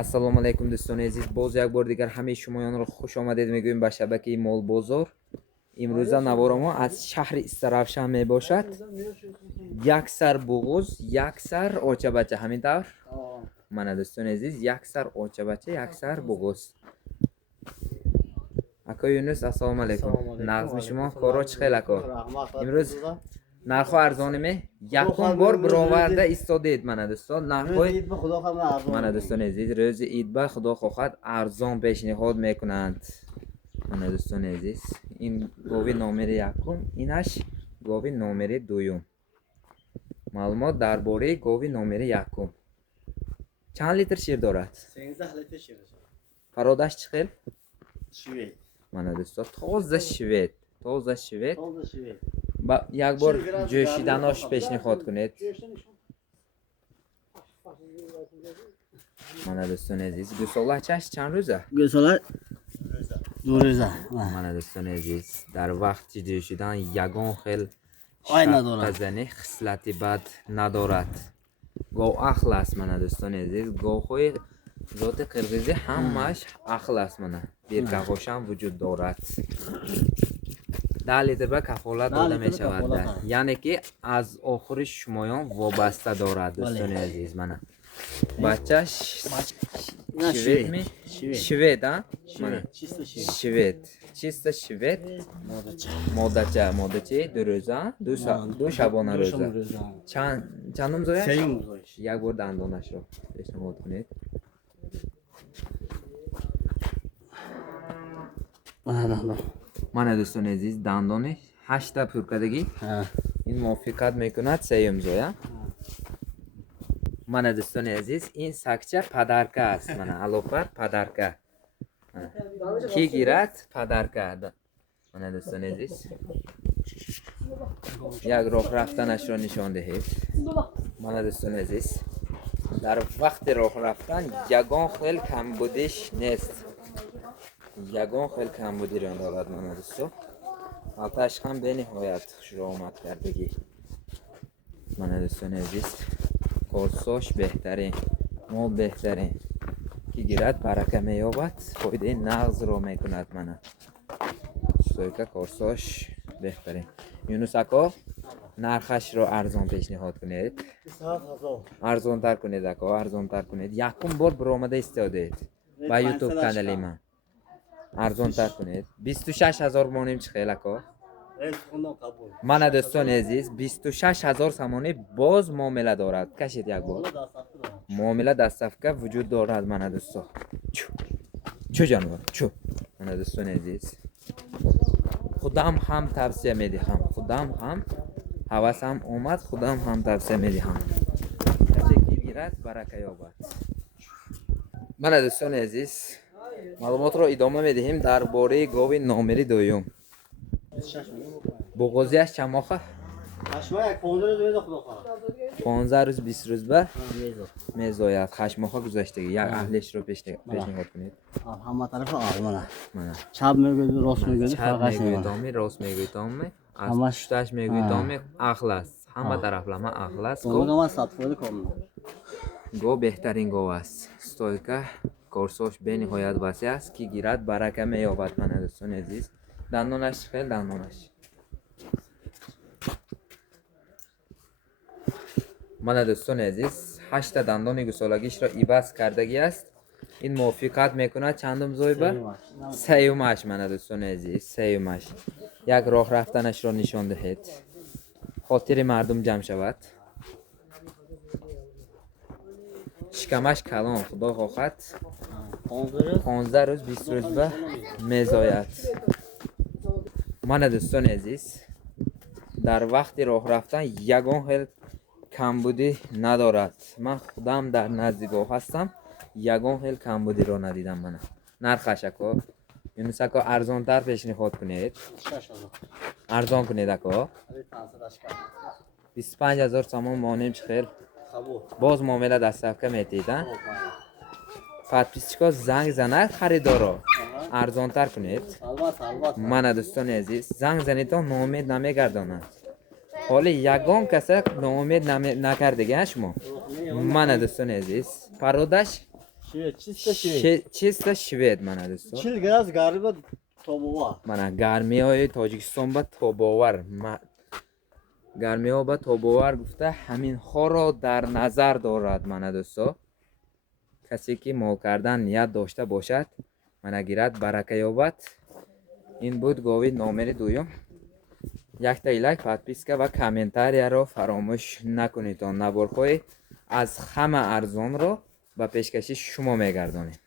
Assalomu alaykum do'stoni aziz. Boz یک بار دیگر همه شمایان را خوش آمدید میگویم به شبکه مال بازار. امروز نوار ما از شهر استرافشان می باشد. یک سر بغوز، یک سر آچه بچه، همین طور. من دوستان عزیز یک سر آچه بچه، یک سر بغوز. اکا یونس السلام علیکم. نغز شما کارا چه خیلی اکا؟ امروز نرخ ارزانی می یکم بار برآورده ایستادید من دوستان. نرخ من دوستان عزیز روز عید به خدا خواهد ارزان پیشنهاد میکنند. من دوستان عزیز این گاوی نامره یکم، اینش گاوی نامره دوم. معلومات درباره گاوی نامره یکم. چند لیتر شیر دارد؟ 13 لیتر شیر. فرادش چه خیل؟ شوید. من دوستان تازه شوید. تازه شوید. با یک بار جوشیدناش پیشنهاد کنید. من دوستان عزیز گوساله چش چند روزه؟ گوساله 2 روزه. من دوستان عزیز در وقت جوشیدن یگان خیل آی ندارد. تزنی خصلت بد ندارد. گاو اخل است من دوستان عزیز. گاوهای ذات قرقیزی همش اخل است من. بیرگاهاش هم وجود دارد. 10 لیتر به کفالت داده می شود. یعنی که از آخر شمایان وابسته دارد دوستان عزیز من. بچهش شوید می؟ شوید ها؟ شوید. چیست شوید؟ مادچه 2 روزه؟ 2 شبانه روزه. چندم زایش؟ یک بار دندانش رو پیشنهاد کنید. من دوستان عزیز دندانه 8 تا پرکدگی این موافقت میکند سه زایا. من دوستان عزیز این سکچه پدرکه است. من علاوه پدرکه کی گیرد پدرکه. من دوستان عزیز یک راه رفتنش را نشان دهید. من دوستان عزیز در وقت راه رفتن یگان خیل کمبودیش نیست. یگان خیل کمبودی را دارد من دوستان. حالتش هم به نهایت خوش آمد کردگی. من دوستان عزیز کارساش بهترین، مال بهترین که گیرد برکه مییابد، فایده نغز را میکند. من سویکه کارساش بهترین. یونس اکا نرخش را ارزان پیشنهاد کنید. ارزان تر کنید اکا، ارزان تر کنید. یکم بار برآمده استادید با یوتیوب کانال من. ارزان تر کنید. 26,000 مانیم چه خیلی اکا؟ من دوستان عزیز 26,000 سمانی باز معامله دارد. کشید یک بار. معامله دستفکه وجود دارد من دوستان. چو جانور چو. من دوستان عزیز خودم هم توصیه میدهم. خودم هم حواسم اومد. خودم هم توصیه میدهم. کسی که گیرد برکه یابد. من دوستان عزیز معلومات را ادامه میدهیم درباره گاو نامری دوم. بغوزیش چند ماهه؟ 15 روز 20 روز به میزاید. 8 ماه گذشته. یک اهلش رو پیشنهاد کنید. همه طرف آرمانه. چپ میگوید راست میگوید. چپ میگوید دامی راست میگوید دامی. از پشتش میگوید دامی اخل است. همه طرف لما اخل است. گو بهترین گو است. استویکه کارساش به نهایت وسیع است که گیرد برکه مییابد من دوستان عزیز. دندانش خیلی دندانش. من دوستان عزیز 8 دندان گوسالگیش را عوض کردگی است. این موافقت میکند چندم زایبه؟ سیومش من دوستان عزیز سیومش. یک راه رفتنش را نشان دهید خاطر مردم جمع شود. شکمش کلان خدا خواهد 15 روز 20 روز به میزاید. من دوستان عزیز در وقت راه رفتن یگان خیل کمبودی ندارد. من خودم در نزدیک هستم یگان خیل کمبودی را ندیدم. من نرخش اکا یونس اکا ارزان تر پیشنهاد کنید. ارزان کنید اکا. 25,000 سامان مانیم چه خیل باز معامله دستفکه میتیدن. فتپیسچکا زنگ زنه خریدارا ارزان تر کنید. من دوستان عزیز زنگ زنید تا ناامید نمیگرداند. حالا یگان کسی ناامید نکردگی شما. من دوستان عزیز پرودش Şivet, çista şivet. чиста швед mana do'stlar. 40 gras garba tobuva. Mana гармиҳои Тоҷикистон ба тобовар гармиҳо ба тобовар гуфта ҳаминҳоро дар назар дорад мана дӯсто. Касе ки мол кардан ният дошта бошад мана гирад барака ёбад. Ин буд гови номери дуюм. Якта лайк, подписка ва комментарияро фаромӯш накунед. Наборҳои аз ҳама арзонро ба пешкаши шумо мегардонем.